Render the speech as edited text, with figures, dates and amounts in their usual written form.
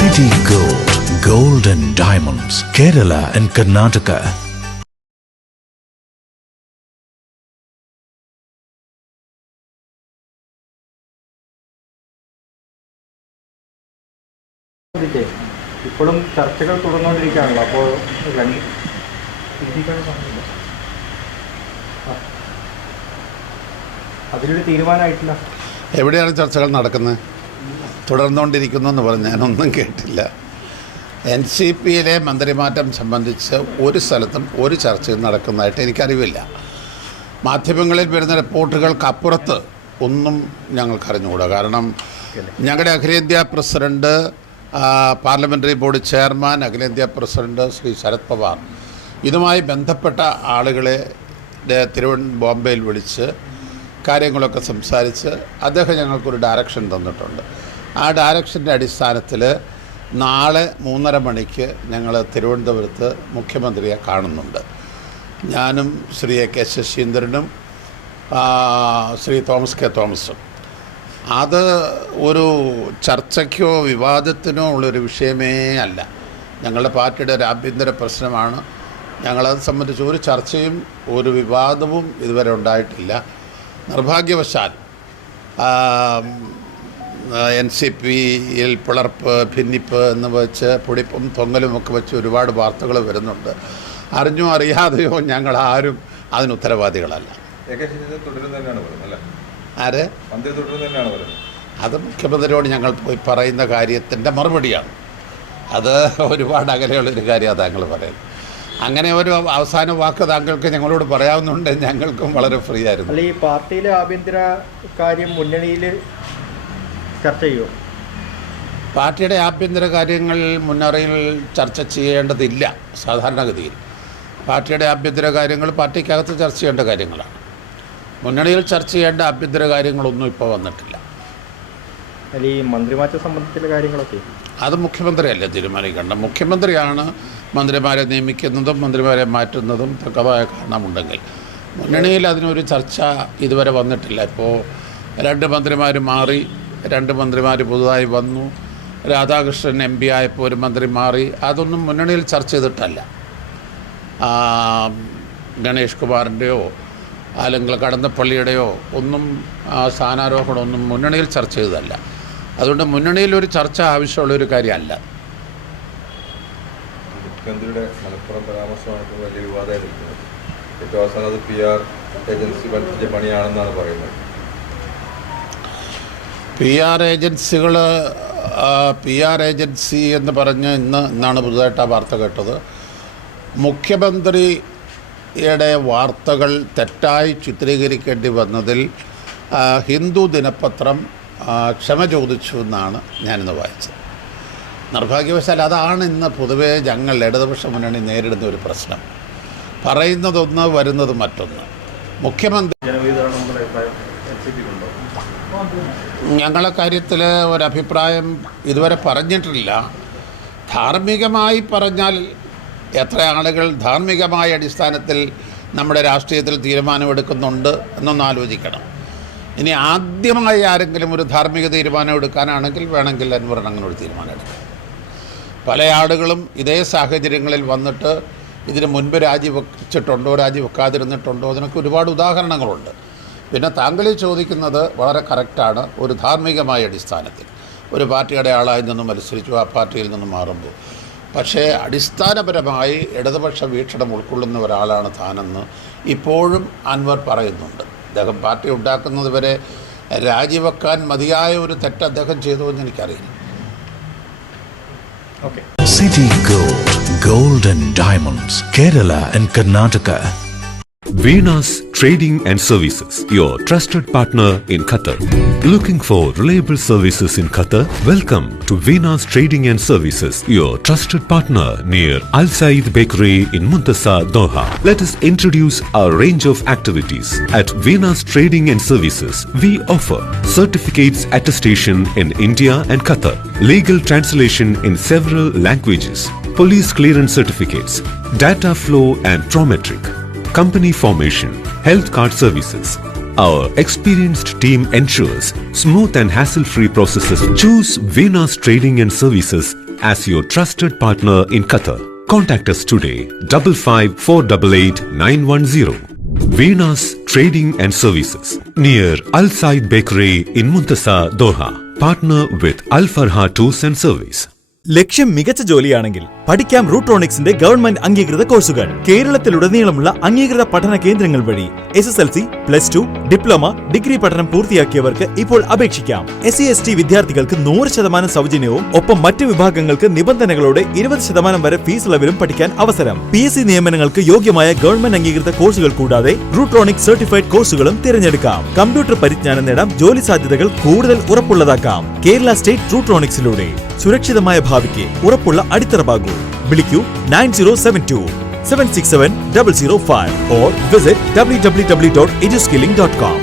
City Gold, Gold and Diamonds, Kerala and Karnataka. ഇപ്പോഴും ചർച്ചകൾ തുടർന്നുകൊണ്ടിരിക്കുകയാണല്ലോ. അപ്പോൾ അതിലൊരു തീരുമാനമായിട്ടില്ല. എവിടെയാണ് ചർച്ചകൾ നടക്കുന്നത്? തുടർന്നുകൊണ്ടിരിക്കുന്നു എന്ന് പറഞ്ഞ് ഞാനൊന്നും കേട്ടില്ല. NCPയിലെ മന്ത്രിമാറ്റം സംബന്ധിച്ച് ഒരു സ്ഥലത്തും ഒരു ചർച്ചയും നടക്കുന്നതായിട്ട് എനിക്കറിവില്ല. മാധ്യമങ്ങളിൽ വരുന്ന റിപ്പോർട്ടുകൾക്കപ്പുറത്ത് ഒന്നും ഞങ്ങൾക്കറിഞ്ഞുകൂടാ. കാരണം ഞങ്ങളുടെ അഖിലേന്ത്യാ പ്രസിഡൻറ്റ്, പാർലമെൻ്ററി ബോർഡ് ചെയർമാൻ, അഖിലേന്ത്യാ പ്രസിഡൻറ്റ് ശ്രീ ശരത് പവാർ ഇതുമായി ബന്ധപ്പെട്ട ആളുകളെ ബോംബെയിൽ വിളിച്ച് കാര്യങ്ങളൊക്കെ സംസാരിച്ച് അദ്ദേഹം ഞങ്ങൾക്കൊരു ഡയറക്ഷൻ തന്നിട്ടുണ്ട്. ആ ഡയറക്ഷൻ്റെ അടിസ്ഥാനത്തിൽ നാളെ 3:30 മണിക്ക് ഞങ്ങൾ തിരുവനന്തപുരത്ത് മുഖ്യമന്ത്രിയെ കാണുന്നുണ്ട്. ഞാനും ശ്രീ A.K. ശശീന്ദ്രനും ശ്രീ തോമസ് കെ തോമസും. അത് ഒരു ചർച്ചയ്ക്കോ വിവാദത്തിനോ ഉള്ളൊരു വിഷയമേ അല്ല. ഞങ്ങളുടെ പാർട്ടിയുടെ ഒരു ആഭ്യന്തര പ്രശ്നമാണ്. ഞങ്ങളത് സംബന്ധിച്ച് ഒരു ചർച്ചയും ഒരു വിവാദവും ഇതുവരെ ഉണ്ടായിട്ടില്ല. നിർഭാഗ്യവശാൽ NCPയിൽ പിളർപ്പ്, ഭിന്നിപ്പ് എന്ന് വെച്ച് പൊടിപ്പും തൊങ്ങലും ഒക്കെ വെച്ച് ഒരുപാട് വാർത്തകൾ വരുന്നുണ്ട്. അറിഞ്ഞോ അറിയാതെയോ ഞങ്ങളാരും അതിന് ഉത്തരവാദികളല്ല. ആര്? അത് മുഖ്യമന്ത്രിയോട് ഞങ്ങൾ പോയി പറയുന്ന കാര്യത്തിൻ്റെ മറുപടിയാണ്. അത് ഒരുപാട് അകലെയുള്ളൊരു കാര്യമാണ് താങ്കൾ പറയുന്നത്. അങ്ങനെ ഒരു അവസാന വാക്ക് താങ്കൾക്ക് ഞങ്ങളോട് പറയാവുന്നുണ്ട്. ഞങ്ങൾക്കും വളരെ ഫ്രീ ആയിരുന്നു. അല്ല, ഈ പാർട്ടിയിലെ ആഭ്യന്തര കാര്യം മുന്നണിയിൽ ചർച്ച ചെയ്യുമോ? പാർട്ടിയുടെ ആഭ്യന്തര കാര്യങ്ങൾ മുന്നണിയിൽ ചർച്ച ചെയ്യേണ്ടതില്ല. സാധാരണഗതിയിൽ പാർട്ടിയുടെ ആഭ്യന്തര കാര്യങ്ങൾ പാർട്ടിക്കകത്ത് ചർച്ച ചെയ്യേണ്ട കാര്യങ്ങളാണ്. മുന്നണിയിൽ ചർച്ച ചെയ്യേണ്ട ആഭ്യന്തര കാര്യങ്ങളൊന്നും ഇപ്പോൾ വന്നിട്ടില്ല. അല്ല, ഈ മന്ത്രിമാറ്റം സംബന്ധിച്ചുള്ള കാര്യങ്ങളൊക്കെ അത് മുഖ്യമന്ത്രിയല്ലേ തീരുമാനിക്കേണ്ടത്. മുഖ്യമന്ത്രിയാണ് മന്ത്രിമാരെ നിയമിക്കുന്നതും മന്ത്രിമാരെ മാറ്റുന്നതും തക്കതായ കാരണമുണ്ടെങ്കിൽ. മുന്നണിയിൽ അതിനൊരു ചർച്ച ഇതുവരെ വന്നിട്ടില്ല. ഇപ്പോൾ 2 മന്ത്രിമാർ മാറി, 2 മന്ത്രിമാർ പുതുതായി വന്നു. രാധാകൃഷ്ണൻ MP ആയപ്പോൾ ഒരു മന്ത്രി മാറി. അതൊന്നും മുന്നണിയിൽ ചർച്ച ചെയ്തിട്ടല്ല. ഗണേഷ് കുമാറിൻ്റെയോ അല്ലെങ്കിൽ കടന്നപ്പള്ളിയുടെയോ ഒന്നും സ്ഥാനാരോഹണമൊന്നും മുന്നണിയിൽ ചർച്ച ചെയ്തതല്ല. അതുകൊണ്ട് മുന്നണിയിലൊരു ചർച്ച ആവശ്യമുള്ളൊരു കാര്യമല്ല. മുഖ്യമന്ത്രിയുടെ മലപ്പുറം പരാമർശമായിട്ട് വലിയ വിവാദമായിരിക്കുന്നത് ഏറ്റവും അവസാനം അത് PR ഏജൻസി പഠിപ്പിച്ച പണിയാണെന്നാണ് പറയുന്നത്. PR ഏജൻസി എന്ന് പറഞ്ഞ് ഇന്നാണ് പുതുതായിട്ട് ആ വാർത്ത കേട്ടത്. മുഖ്യമന്ത്രിയുടെ വാർത്തകൾ തെറ്റായി ചിത്രീകരിക്കേണ്ടി വന്നതിൽ ഹിന്ദു ദിനപത്രം ക്ഷമ ചോദിച്ചു എന്നാണ് ഞാനിന്ന് വായിച്ചത്. നിർഭാഗ്യവശാൽ അതാണ് ഇന്ന് പൊതുവേ ഞങ്ങൾ ഇടതുപക്ഷ മുന്നണി നേരിടുന്ന ഒരു പ്രശ്നം. പറയുന്നതൊന്ന്, വരുന്നത് മറ്റൊന്ന്. മുഖ്യമന്ത്രി ഞങ്ങളെ കാര്യത്തിൽ ഒരഭിപ്രായം ഇതുവരെ പറഞ്ഞിട്ടില്ല. ധാർമ്മികമായി പറഞ്ഞാൽ എത്ര ആളുകൾ ധാർമ്മികമായ അടിസ്ഥാനത്തിൽ നമ്മുടെ രാഷ്ട്രീയത്തിൽ തീരുമാനമെടുക്കുന്നുണ്ട് എന്നൊന്ന് ആലോചിക്കണം. ഇനി ആദ്യമായി ആരെങ്കിലും ഒരു ധാർമ്മിക തീരുമാനം എടുക്കാനാണെങ്കിൽ വേണമെങ്കിൽ അൻവർ അങ്ങനെ ഒരു തീരുമാനം എടുക്കാം. പല ആളുകളും ഇതേ സാഹചര്യങ്ങളിൽ വന്നിട്ട് ഇതിന് മുൻപ് രാജിവെച്ചിട്ടുണ്ടോ, രാജിവെക്കാതിരുന്നിട്ടുണ്ടോ, അതിനൊക്കെ ഒരുപാട് ഉദാഹരണങ്ങളുണ്ട്. പിന്നെ താങ്കൾ ചോദിക്കുന്നത് വളരെ കറക്റ്റാണ്. ഒരു ധാർമ്മികമായ അടിസ്ഥാനത്തിൽ ഒരു പാർട്ടിയുടെ ആളായി നിന്ന് മത്സരിച്ചു, ആ പാർട്ടിയിൽ നിന്ന് മാറുമ്പോൾ. പക്ഷേ അടിസ്ഥാനപരമായി ഇടതുപക്ഷ വീക്ഷണം ഉൾക്കൊള്ളുന്ന ഒരാളാണ് താനെന്ന് ഇപ്പോഴും അൻവർ പറയുന്നുണ്ട്. അദ്ദേഹം പാർട്ടി ഉണ്ടാക്കുന്നത് വരെ രാജിവെക്കാൻ മതിയായ ഒരു തെറ്റ് അദ്ദേഹം ചെയ്തു എന്ന് എനിക്കറിയില്ല. City Gold, Gold and Diamonds, Kerala and Karnataka. Venus Trading and Services, your trusted partner in Qatar. Looking for reliable services in Qatar? Welcome to Venus Trading and Services, your trusted partner near Al Said Bakery in Muntasa, Doha. Let us introduce our range of activities. At Venus Trading and Services, we offer certificates attestation in India and Qatar, legal translation in several languages, police clearance certificates, data flow and prometric, company formation, health card services. Our experienced team ensures smooth and hassle-free processes. Choose Venus Trading and Services as your trusted partner in Qatar. Contact us today 55488910. Venus Trading and Services near Al Said Bakery in Muntasa, Doha. Partner with Al Farha Tours and Service. ലക്ഷ്യം മികച്ച ജോലിയാണെങ്കിൽ പഠിക്കാം റൂട്രോണിക്സിന്റെ government അംഗീകൃത കോഴ്സുകൾ. കേരളത്തിലുടനീളമുള്ള അംഗീകൃത പഠന കേന്ദ്രങ്ങൾ വഴി SSLC, +2, diploma, degree പഠനം പൂർത്തിയാക്കിയവർക്ക് ഇപ്പോൾ അപേക്ഷിക്കാം. SC/ST വിദ്യാർത്ഥികൾക്ക് 100% സൗജന്യവും ഒപ്പം മറ്റ് വിഭാഗങ്ങൾക്ക് നിബന്ധനകളോടെ 20% വരെ ഫീസ് ഇളവിലും പഠിക്കാൻ അവസരം. PSC നിയമനങ്ങൾക്ക് യോഗ്യമായ ഗവൺമെന്റ് അംഗീകൃത കോഴ്സുകൾ കൂടാതെ റൂട്രോണിക്സ് സർട്ടിഫൈഡ് കോഴ്സുകളും തിരഞ്ഞെടുക്കാം. കമ്പ്യൂട്ടർ പരിജ്ഞാനം നേടാം, ജോലി സാധ്യതകൾ കൂടുതൽ ഉറപ്പുള്ളതാക്കാം. കേരള സ്റ്റേറ്റ് റൂട്രോണിക്സിലൂടെ സുരക്ഷിതമായ ഭാവിക്ക് ഉറപ്പുള്ള അടിത്തറ. വിളിക്കൂ 9072 767 005 or visit www.eduskilling.com.